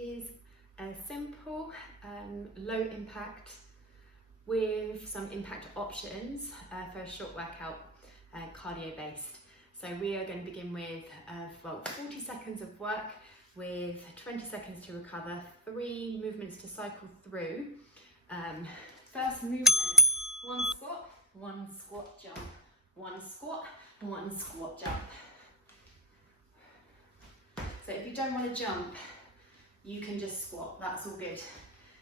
is a simple, low impact with some impact options for a short workout, cardio based. So we are going to begin with 40 seconds of work with 20 seconds to recover, 3 movements to cycle through. First movement, 1 squat, 1 squat jump, 1 squat, 1 squat jump. So if you don't want to jump, you can just squat, that's all good.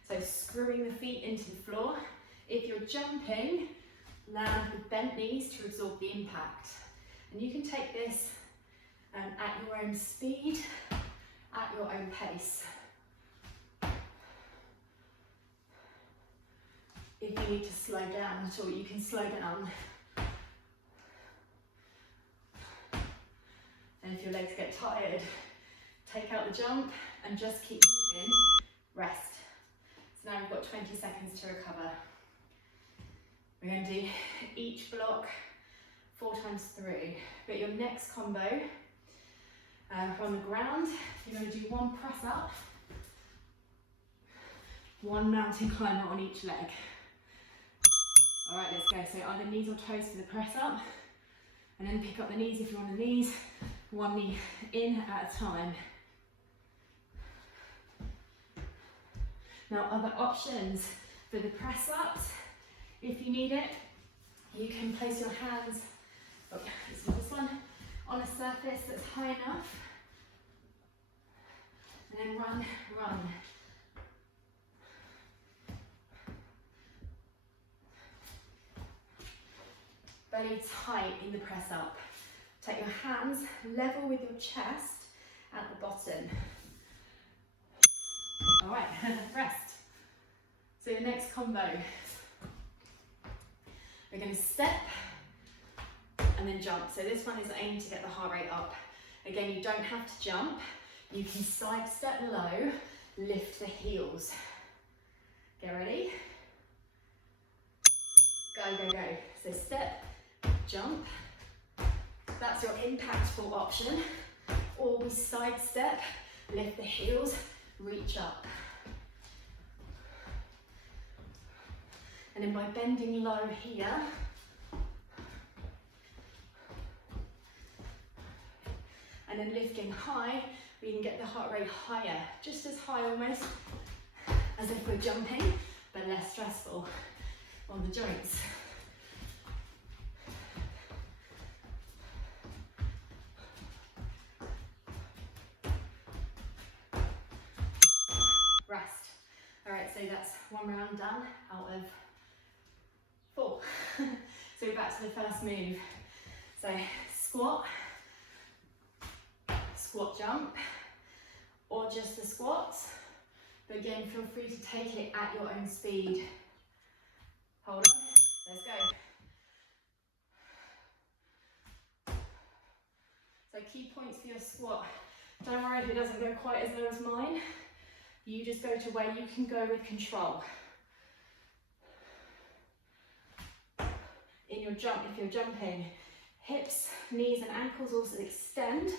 So screwing the feet into the floor. If you're jumping, land with bent knees to absorb the impact. And you can take this at your own speed, at your own pace. If you need to slow down at all, you can slow down. And if your legs get tired, take out the jump and just keep moving, rest. So now we've got 20 seconds to recover. We're going to do each block 4 times through. But your next combo, on the ground, you're going to do 1 press up, 1 mountain climber on each leg. All right, let's go. So either knees or toes for the press up, and then pick up the knees if you're on the knees, 1 knee in at a time. Now other options for the press ups, if you need it, you can place your hands, this one, on a surface that's high enough, and then run. Belly tight in the press up. Take your hands level with your chest at the bottom. All right, rest. So your next combo, we're going to step and then jump. So this one is aimed to get the heart rate up. Again, you don't have to jump. You can side step low, lift the heels. Get ready? Go. So step, jump. That's your impactful option. Or we side step, lift the heels, reach up. And then by bending low here, and then lifting high, we can get the heart rate higher, just as high almost as if we're jumping, but less stressful on the joints. Rest. All right, so that's 1 round done out of 4. So we're back to the first move. So squat, squat jump, or just the squats. But again, feel free to take it at your own speed. Hold on, let's go. So key points for your squat. Don't worry if it doesn't go quite as low as mine. You just go to where you can go with control. In your jump, if you're jumping, hips, knees and ankles also extend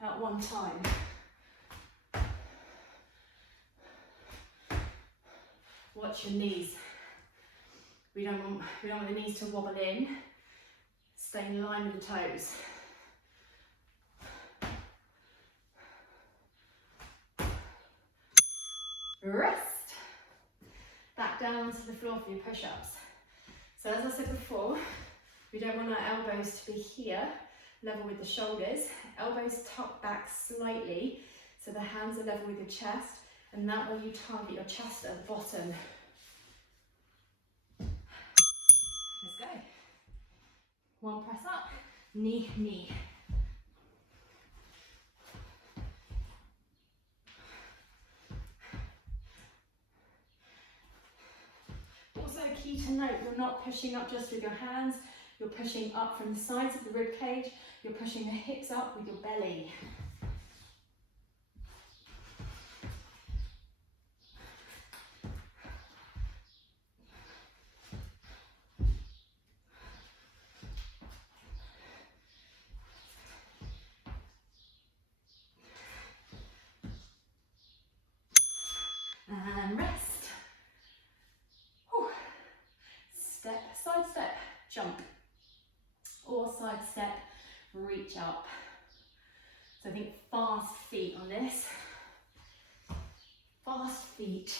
at one time. Watch your knees. We don't want the knees to wobble in. Stay in line with the toes. Rest. Back down onto the floor for your push-ups. So as I said before, we don't want our elbows to be here, level with the shoulders. Elbows tuck back slightly, so the hands are level with your chest, and that way you target your chest at the bottom. Let's go. 1 press up, knee, knee. Also key to note, you're not pushing up just with your hands, you're pushing up from the sides of the rib cage, you're pushing the hips up with your belly. reach up. So think fast feet on this. Fast feet.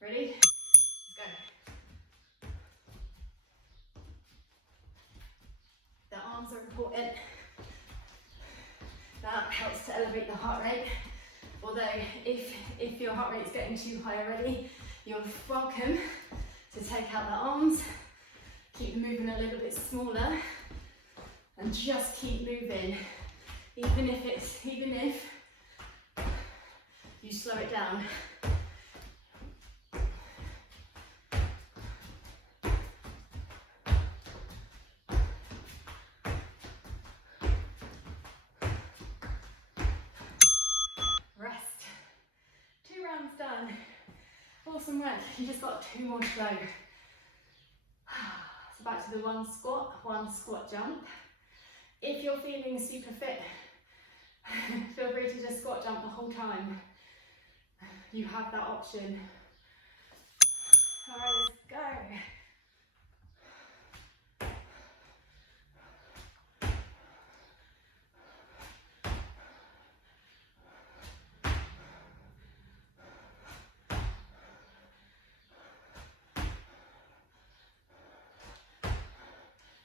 Ready? Let's go. The arms are important. That helps to elevate the heart rate. Although if your heart rate is getting too high already, you're welcome to take out the arms, keep the movement a little bit smaller, and just keep moving. Even if you slow it down. Rest. 2 rounds done. Awesome work. You just got 2 more to go. So back to the 1 squat jump. If you're feeling super fit, feel free to just squat jump the whole time. You have that option. All right, let's go.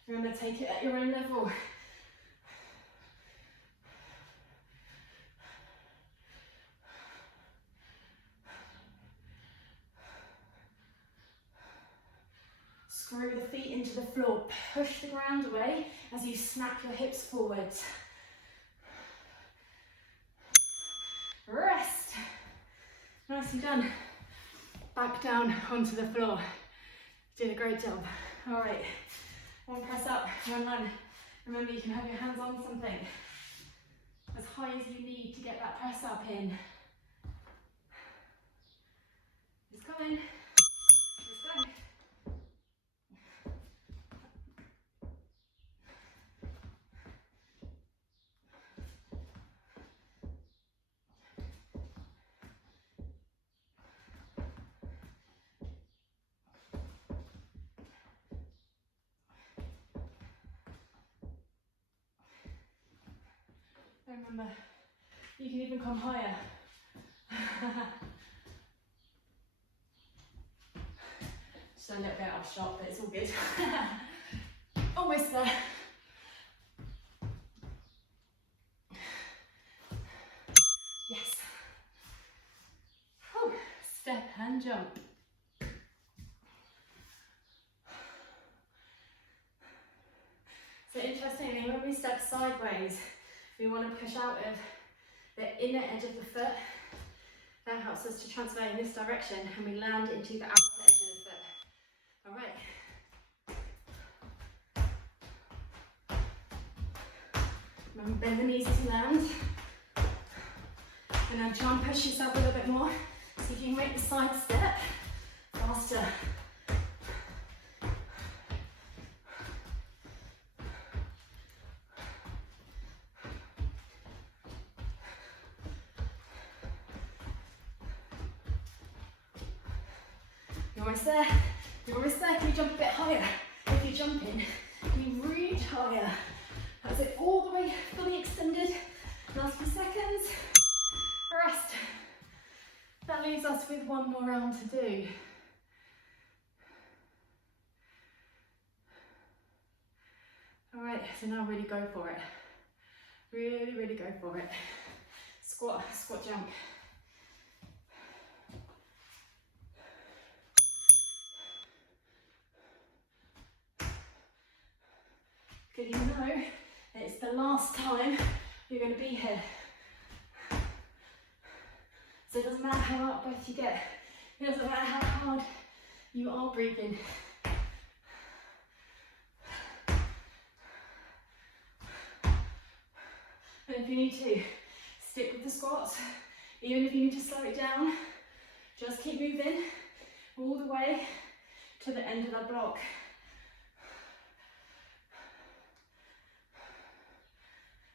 Remember, take it at your own level. Screw the feet into the floor. Push the ground away as you snap your hips forwards. Rest. Nicely done. Back down onto the floor. Did a great job. All right. 1 press up, 1 run. Remember, you can have your hands on something as high as you need to get that press up in. It's coming. Let's go. Remember, you can even come higher. Just a little bit out of shot, but it's all good. Almost there. Yes. Whew. Step and jump. So interestingly, when we step sideways, we want to push out of the inner edge of the foot. That helps us to transfer in this direction, and we land into the outer edge of the foot. All right. Remember, bend the knees to land. And now try and push yourself a little bit more, so you can make the side step faster. You're almost there. You're almost there. Can you jump a bit higher? If you're jumping, you reach higher. That's it, all the way fully extended. Last few seconds. Rest. That leaves us with 1 more round to do. All right, so now really go for it. Really, really go for it. Squat, squat jump. Because you know it's the last time you're going to be here. So it doesn't matter how out of breath you get. It doesn't matter how hard you are breathing. And if you need to, stick with the squats. Even if you need to slow it down, just keep moving all the way to the end of that block.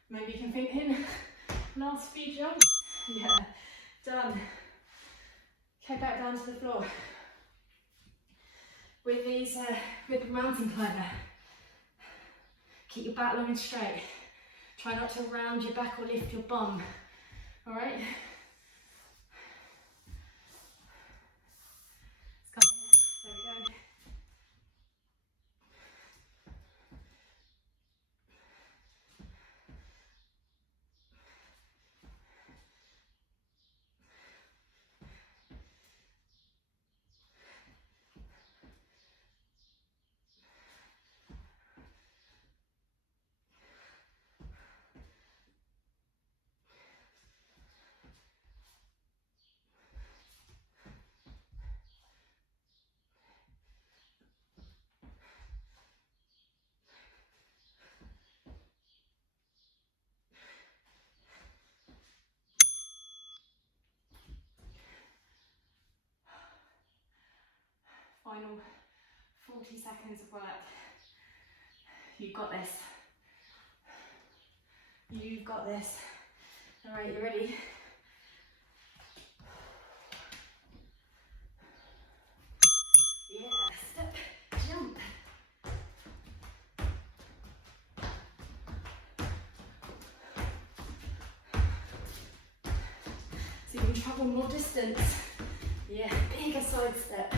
Maybe you can think in last few jumps. Yeah, done. Okay, back down to the floor. With the mountain climber. Keep your back long and straight. Try not to round your back or lift your bum. All right? It's coming. There we go. Final 40 seconds of work. You've got this. You've got this. All right, you ready? Yeah, step, jump. So you can travel more distance. Yeah, bigger side step.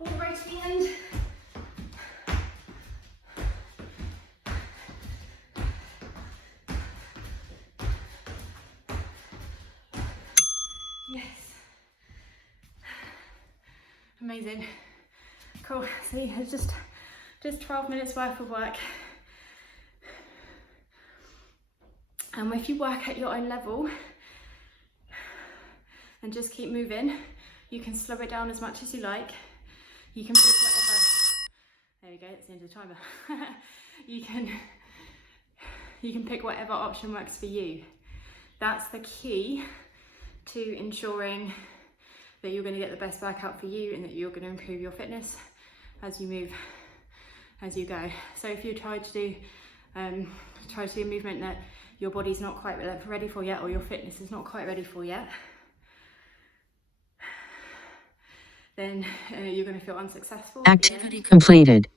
All right to the end. Yes. Amazing. Cool. See, it's just 12 minutes worth of work. And if you work at your own level and just keep moving, you can slow it down as much as you like. You can pick whatever, there we go, it's the end of the timer. you can pick whatever option works for you. That's the key to ensuring that you're going to get the best workout for you and that you're going to improve your fitness as you move, as you go. So if you try to do a movement that your body's not quite ready for yet, or your fitness is not quite ready for yet, then you're going to feel unsuccessful. Activity completed.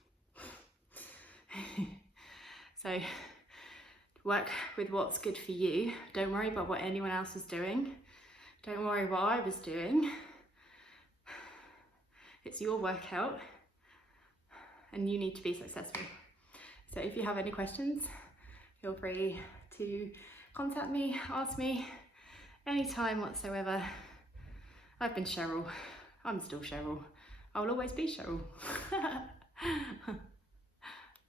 So work with what's good for you. Don't worry about what anyone else is doing. Don't worry what I was doing. It's your workout and you need to be successful. So if you have any questions, feel free to contact me, ask me anytime whatsoever. I've been Cheryl. I'm still Cheryl. I'll always be Cheryl.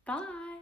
Bye.